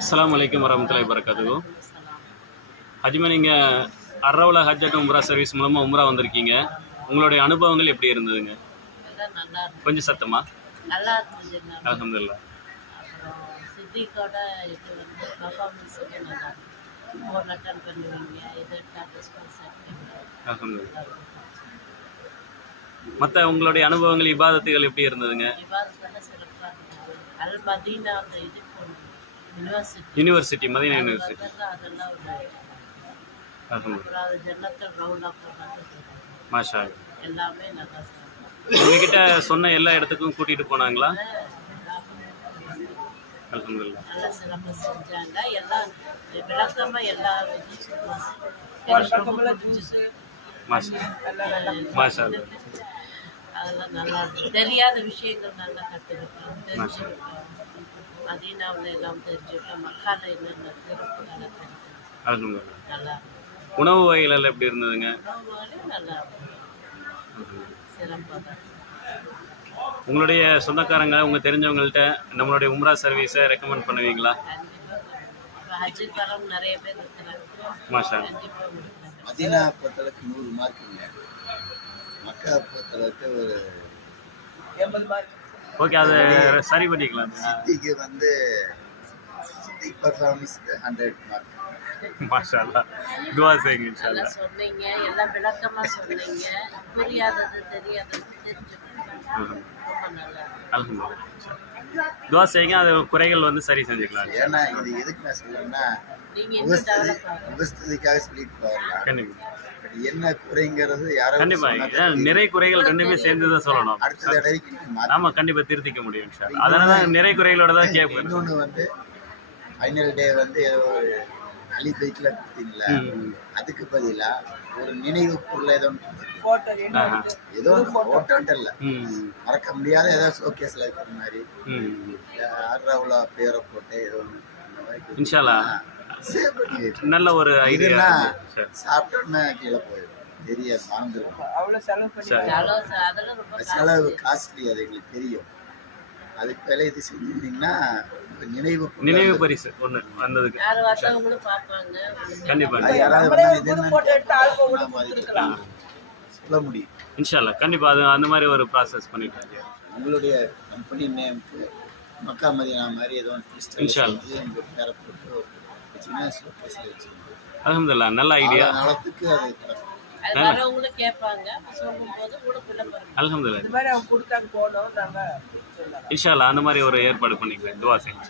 அஸ்ஸலாமு அலைக்கும் வரஹ்மத்துல்லாஹி வபரகாத்துஹு. ஹஜ்மா, நீங்கள் அர்ரவுல ஹஜ் அண்ட் உம்ரா சர்வீஸ் மூலமாக உம்ரா வந்திருக்கீங்க. உங்களுடைய அனுபவங்கள் எப்படி இருந்ததுங்க? எல்லாம் நல்லா இருந்துச்சு. கொஞ்சம் சத்தமா? நல்லா இருந்துச்சு எல்லாமே. அல்ஹம்துலில்லாஹ். அப்புறம் சித்திக்கோட இது வந்து பர்ஃபார்மன்ஸ் வந்து நல்லா இருந்துச்சு. ஃபோன் அட்டன் பண்ணுவீங்க, இது ரெஸ்பான்ஸ் ஆகிட்டீங்க. அல்ஹம்துலில்லாஹ். மற்ற உங்களுடைய அனுபவங்கள் இபாதத்துகள் எப்படி இருந்ததுங்க? விவாதத்தெல்லாம் சிறப்பாக இருந்தது. அல் மதீனா அந்த இதுக்கு போகணும், யூனிவர்சிட்டி, மதீனா யூனிவர்சிட்டி. அதெல்லாம் ஒரு அல்ஹம்துலில்லாஹ். அப்புறம் அது ஜன்னத்தில் ரவுண்டாக போனாங்க. மாஷா அல்லாஹ். எல்லாமே நல்லா சாப்பிட்டோம். உங்ககிட்ட சொன்ன எல்லா இடத்துக்கும் கூட்டிகிட்டு போனாங்களா? அல்ஹம்துலில்லாஹ். நல்லா சிறப்பாக செஞ்சாங்க. எல்லாம் விளக்கமாக எல்லா ஜூஸு மாஷா மாஷா அல்லாஹ். அதெல்லாம் நல்லா இருந்துச்சு. தெரியாத விஷயங்கள் நல்லா கற்றுக்கிட்டோம், தெரிஞ்சுக்கிட்டோம். மதீனாவில் எல்லாம் தெரிஞ்சுக்கிட்டோம். மக்கால என்னென்ன சிறப்பு நல்லா தெரிஞ்சுக்கிட்டோம். அல்ஹம்துலில்லாஹ். நல்லா இருந்துச்சு. உணவு வகைகள் எப்படி இருந்ததுங்க? உணவு வகையும் நல்லா இருந்துச்சு. சிறப்பாக தான். உங்களுடைய சொந்தக்காரங்க, உங்கள் தெரிஞ்சவங்கள்ட்ட நம்மளுடைய உம்ரா சர்வீஸை ரெக்கமெண்ட் பண்ணுவீங்களா? கண்டிப்பாக இப்போ ஹஜ்ஜுக்கு வரவங்க நிறைய பேர் இருக்கிறாங்க. மாஷா அல்லாஹ். கண்டிப்பாக கொடுக்குறாங்க. மதீனா பொறுத்தளவுக்கு 100 மார்க்குங்க. மக்கா பொறுத்தளவுக்கு ஒரு 80 மார்க். ஓகே, அதை சரி பண்ணிக்கலாம். சித்திக்கு வந்து சித்தி பர்ஃபார்மன்ஸ்க்கு 100 மார்க். மாஷா அல்லாஹ். துஆ செய்யுங்க இன்ஷா நல்லா அல்லாஹ். சொன்னீங்க, எல்லாம் விளக்கமாக சொன்னீங்க. புரியாதது தெரியாதது தெரிஞ்சுக்கிட்டோம். ரொம்ப நல்லா இருக்கு. அல்ஹம்துலில்லாஹ். துஆ செய்யுங்க, அது குறைகள் வந்து சரி செஞ்சுக்கலாம். ஏன்னா இது எதுக்கு நான் சொல்றேன்னா, நீங்கள் இன்னும் டெவலப் உபஸ்திதிக்காக சொல்லிட்டு போயிடலாம். கண்டிப்பா பட் என்ன குறைங்கிறது யாராவது கண்டிப்பா. சொன்னா ஏன்னா நிறை குறைகள் ரெண்டுமே சேர்ந்து தான் சொல்லணும். அடுத்த தடவைக்கு நீங்க மாத்தி. ஆமா, கண்டிப்பா திருத்திக்க முடியும் இன்ஷா அல்லாஹ். அதனால தான் நிறை குறைகளோட தான் கேட்பேன். இன்னொன்று வந்து ஃபைனல் டே வந்து ஏதோ ஒரு அலி பைக்கில் கொடுத்தீங்களா, அதுக்கு பதிலா ஒரு நினைவு பொருள் ஏதோ ஏதோ ஃபோட்டோன்ட்டு இல்லை, மறக்க முடியாத ஏதோ ஷோகேஸில் இருக்கிற மாதிரி அர்ரவுல பேரை போட்டு ஏதோ ஒன்று இன்ஷா அல்லாஹ். சேவ் பண்ணி வைக்கணும். நல்ல ஒரு ஐடியா. இதுனா சாப்பிட்டோன்னா கீழே போயிடும், தெரியாது, மறந்துடும். அதெல்லாம் ரொம்ப செலவு காஸ்ட்லி, அது எங்களுக்கு தெரியும். அதுக்கு மேலே இது செஞ்சிருந்தீங்கன்னா நினைவு நினைவு பரிசு ஒன்று வந்ததுக்கு. யார் வந்தவங்களும் பார்ப்பாங்க. கண்டிப்பா யாராவது வந்தா இது என்னன்னு சொல்ல முடியும். இன்ஷா அல்லாஹ். கண்டிப்பா அது அந்த மாதிரி ஒரு ப்ராசஸ் பண்ணிட்டாங்க. உங்களுடைய கம்பெனி நேமுக்கு மக்கா மதீனா மாதிரி ஏதோ இன்ஷா அல்லாஹ். செஞ்சு உங்க பேரை போட்டு வச்சுன்னா ஷோகேஸில் வச்சுக்கோங்க. அல்ஹம்துலில்லாஹ். நல்ல ஐடியா. காலத்துக்கு அது கிடக்கும். அது வரவங்களும் கேட்பாங்க, சொல்லும்போது கூட விளம்பரம். அல்ஹம்துலில்லாஹ். இன்ஷா அல்லாஹ் அந்த மாதிரி ஒரு ஏற்பாடு பண்ணிக்கலாம். துஆ செய்யுங்க.